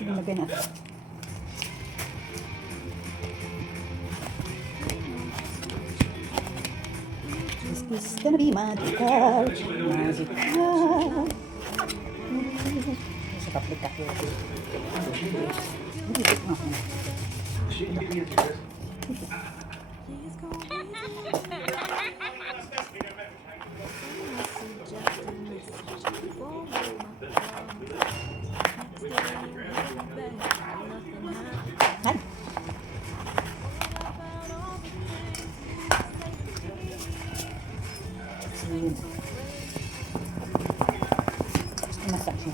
Ilagay na. This is gonna be magical. Magical. Sa kaplit-kaplit. Masak siya.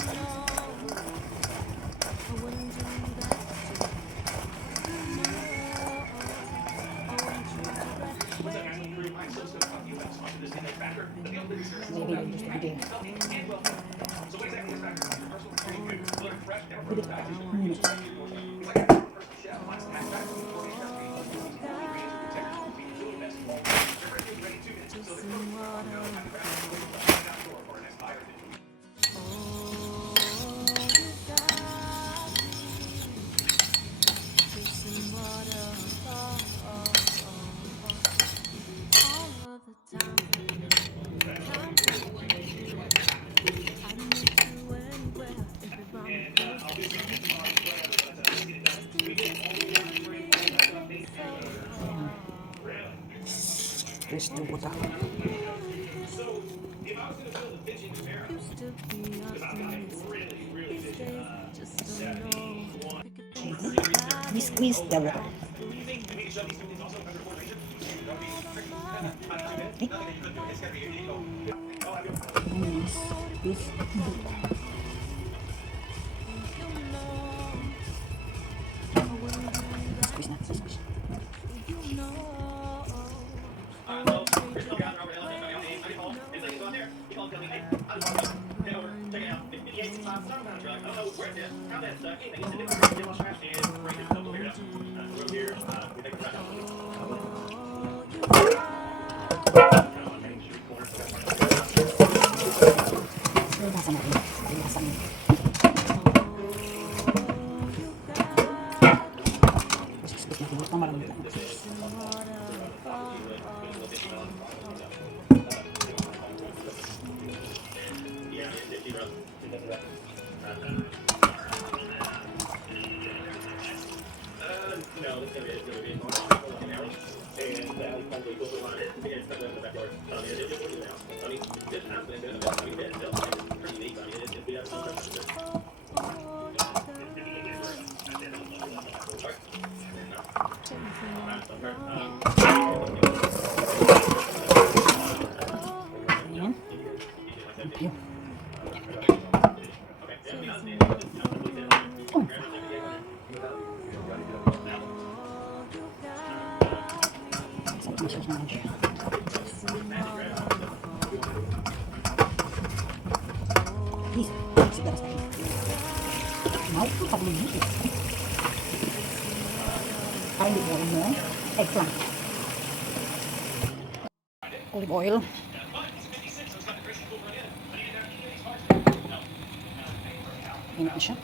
Terus yung puta. We squeeze the water. Squeeze na, squeeze. Please, sit down. Mau tuh tak begitu. Olive oil mo, eggplant. Olive oil. Ini na siya.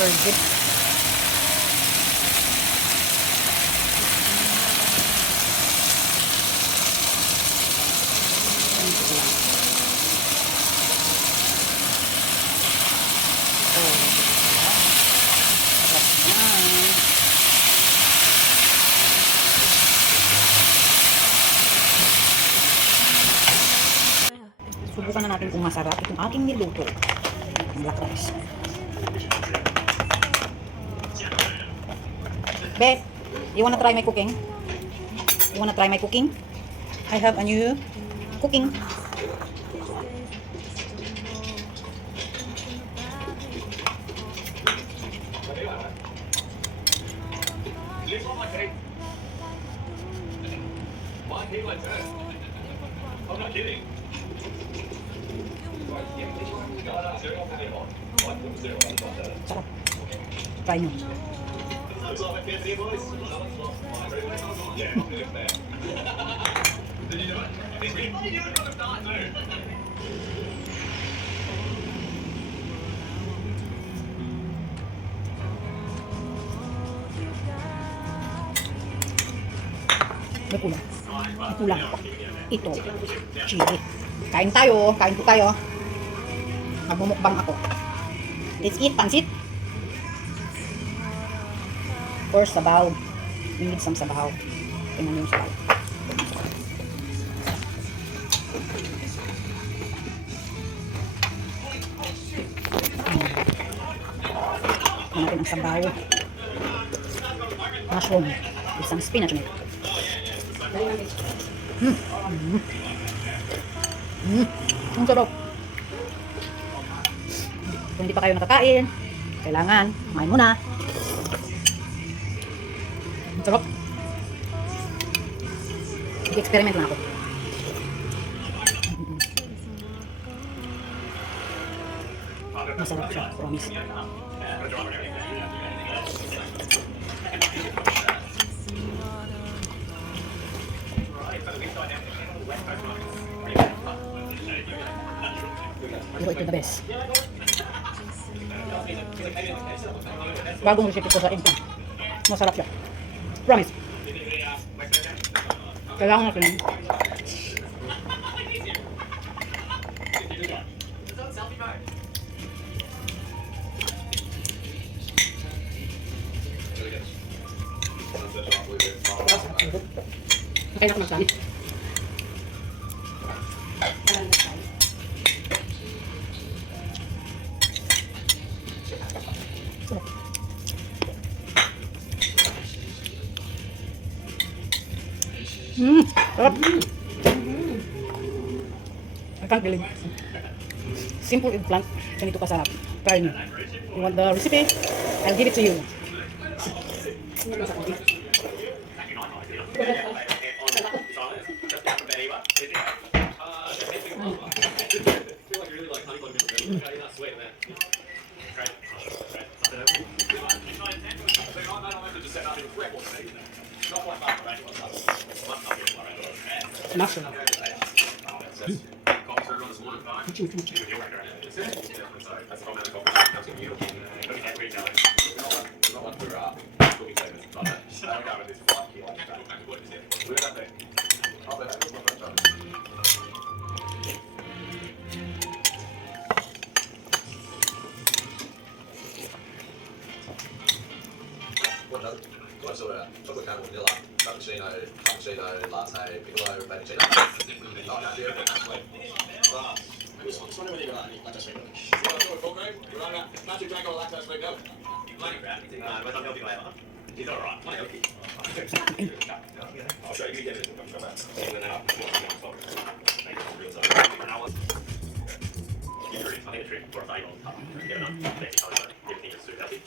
Virgin. Oh. Tikman na natin kung masarap itong aking niluto. Black rice. Beth, you wanna try my cooking? You wanna try my cooking? I have a new cooking. I'm not kidding. Sarap. Try nyo. Looks like a busy voice. Yeah, I'll do it there. Did you do it? It's really funny you would have done too. May kulang. May kulang. Ito. Chili. Kain tayo. Kain po tayo. Magmumukbang ako. Let's eat pansit. First, sabaw. We need some sabaw. Tingnan mo yung sabaw. Tingnan natin ang sabaw. Mushroom. With some spinach in it. Ang sarap. Kung hindi pa kayo nakakain, kailangan kumain muna. Ang sarap. Mag-experiment lang ako. Masarap siya, promise. Pero ito the best. Bagong recipe ko sa Insta. Masarap siya. Promise. Kailangan natin. Kailangan ko magsalit. Sarap. I can't believe. Simple eggplant. Ganito kasarap. Try nyo. You want the recipe? I'll give it to you. Mushroom. What sort of chocolate caramel vanilla, cappuccino, latte, piccolo, fettuccine. Oh, no, yeah, that's sweet. Which one have you got? Lactose free milk. Full cream? We're on that magic drink on lactose free milk. But I'm healthy later. He's alright. I'll show you. Get it. And then I'll I think a trick for a bagel is tough. Get enough basic colours, everything is super healthy.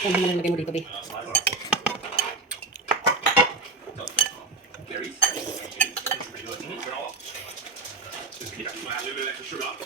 Kung ano nalagay mo dito, be. Berries. Pretty good. Granola. Just keep a little bit extra sugar.